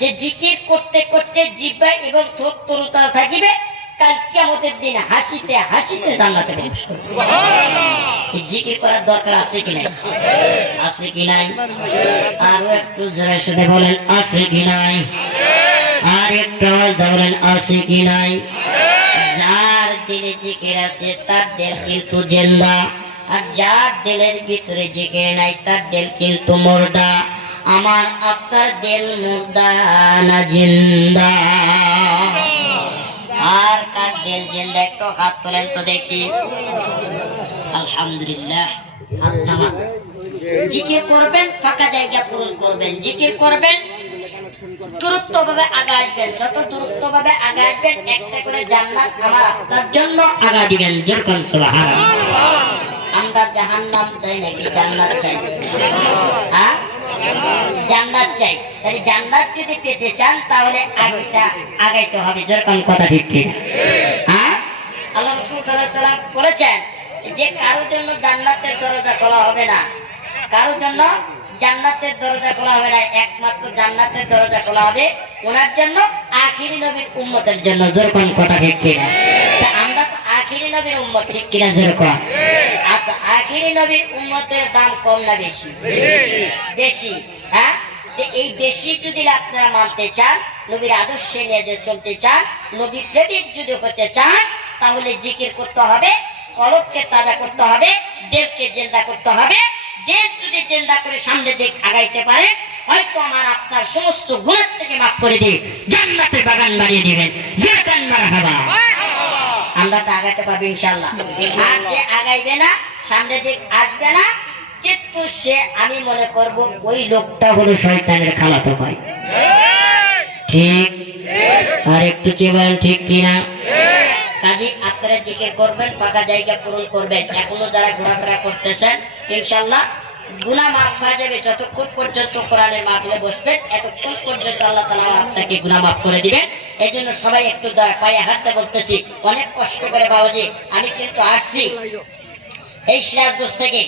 যে জিকির করতে করতে জিহ্বা এবং ঠোঁট তরুতাজা থাকিবে, কাল কিয়ামতের দিন হাসিতে হাসিতে জান্নাতে প্রবেশ করবে। এই জিকির করার দরকার আছে কি নাই? আছে কি নাই? আরো একটু জোরে শুনে বলেন আছে কি নাই? আর একটু আওয়াজ বলেন আছে কি নাই? যার দিলে জিকির আছে তার দিল কিন্তু জিন্দা, আর যার দিলের ভিতরে জিকির নাই তার দিল কিন্তু মুর্দা। আমার আপনার দিল মুর্দা না জিন্দা? আর কার দিল জিন্দা একটু হাত তোলেন তো দেখি। আলহামদুলিল্লাহ। হাত নামান। জিকির করবেন, ফাঁকা জায়গা পূরণ করবেন। জিকির করবেন, দূরত্ব ভাবে আগে আসবেন। যত দূরত্ব ভাবে আগে আসবেন একটা করে জান্নাত আমার আপনার জন্য আগা দিবেন। যেরকম সুবহানাল্লাহ। আমরা জাহান্নাম চাই নাকি জান্নাত চাই? হ্যাঁ, জান্নাত চাই। তাহলে জান্নাত যদি পেতে চান তাহলে আগাইতে হবে। যেরকম কথা ঠিক ঠিক। হ্যাঁ, আল্লাহ রাসূল সাল্লাল্লাহু আলাইহি ওয়াসাল্লাম বলেছেন যে কারো জন্য জান্নাতের দরজা খোলা হবে না, কারো জন্য জান্নাতের দরজা খোলা হবে না। একমাত্র জান্নাতের দরজা খোলা হবে ওনার জন্য, আখিরি নবীর উম্মতের জন্য। যেরকম কথা ঠিক কিনা? আমরা তো আখিরি নবীর উম্মত, ঠিক কিনা? যেরকম। আচ্ছা, আখিরি নবীর উম্মতের দাম কম না বেশি? বেশি। হ্যাঁ, এই বেশি যদি আপনারা মানতে চান, নবীর আদর্শে নিয়ে যে চলতে চান, নবী প্রেমিক যদি হতে চান, তাহলে জিকির করতে হবে, কলবকে তাজা করতে হবে, দেহকে জিন্দা করতে হবে। দেহ যদি জিন্দা করে সামনে দিক আগাইতে পারে, হয়তো আমার আপনার সমস্ত গুনাহ থেকে মাফ করে দিয়ে জান্নাতের বাগান বানিয়ে দিবেন। যেরকম মারহাবা। আমরা তো আগাইতে পারবো ইনশাআল্লাহ। আর যে আগাইবে না, সামনে দিক আসবে না, কিন্তু সে আমি মনে করব ওই লোকটা হলো শয়তানের খালাতো ভাই। ঠিক? আর একটু কি বলেন ঠিক কিনা? কাজী আপনারা জিকির করবেন, ফাঁকা জায়গা পূরণ করবেন। এখনো যারা ঘোরাফেরা করতেছেন ইনশাআল্লাহ গুনাহ মাফ হয়ে যাবে। যতক্ষণ পর্যন্ত কোরআনের মাহফিলে বসবেন এতক্ষণ পর্যন্ত আল্লাহ তাআলা আপনাকে গুনাহ মাফ করে দিবেন। এই জন্য সবাই একটু দয়া পায়ে হাতটা বলতেছি, অনেক কষ্ট করে বাবাজি আমি কিন্তু আসছি এই সিরাজগঞ্জ থেকে।